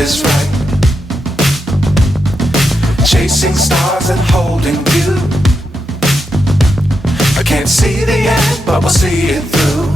is right. Chasing stars and holding you. I can't see the end, but we'll see it through.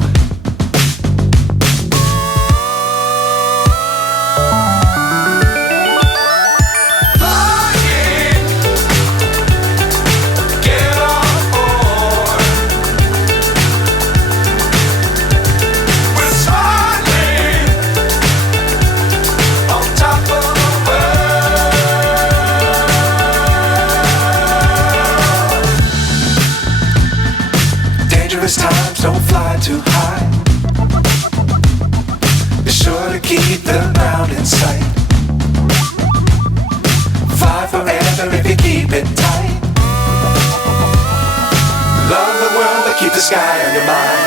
Times don't fly too high. Be sure to keep the ground in sight. Fly forever if you keep it tight. Love the world but keep the sky on your mind.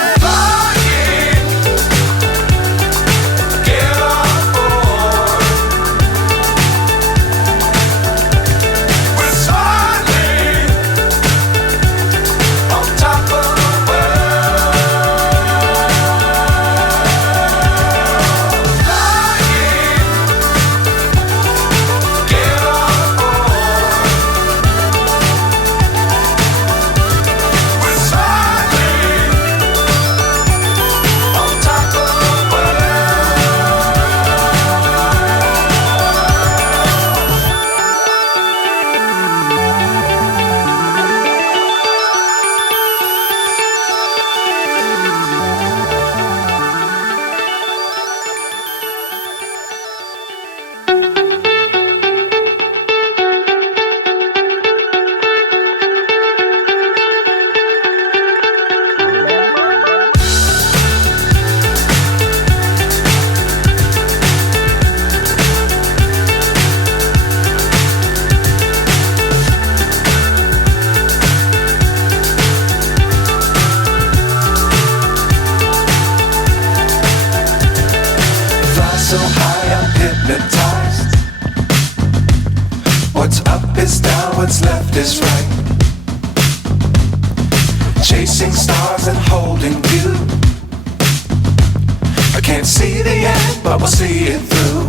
So high I'm hypnotized. What's up is down, what's left is right. Chasing stars and holding you. I can't see the end, but we'll see it through.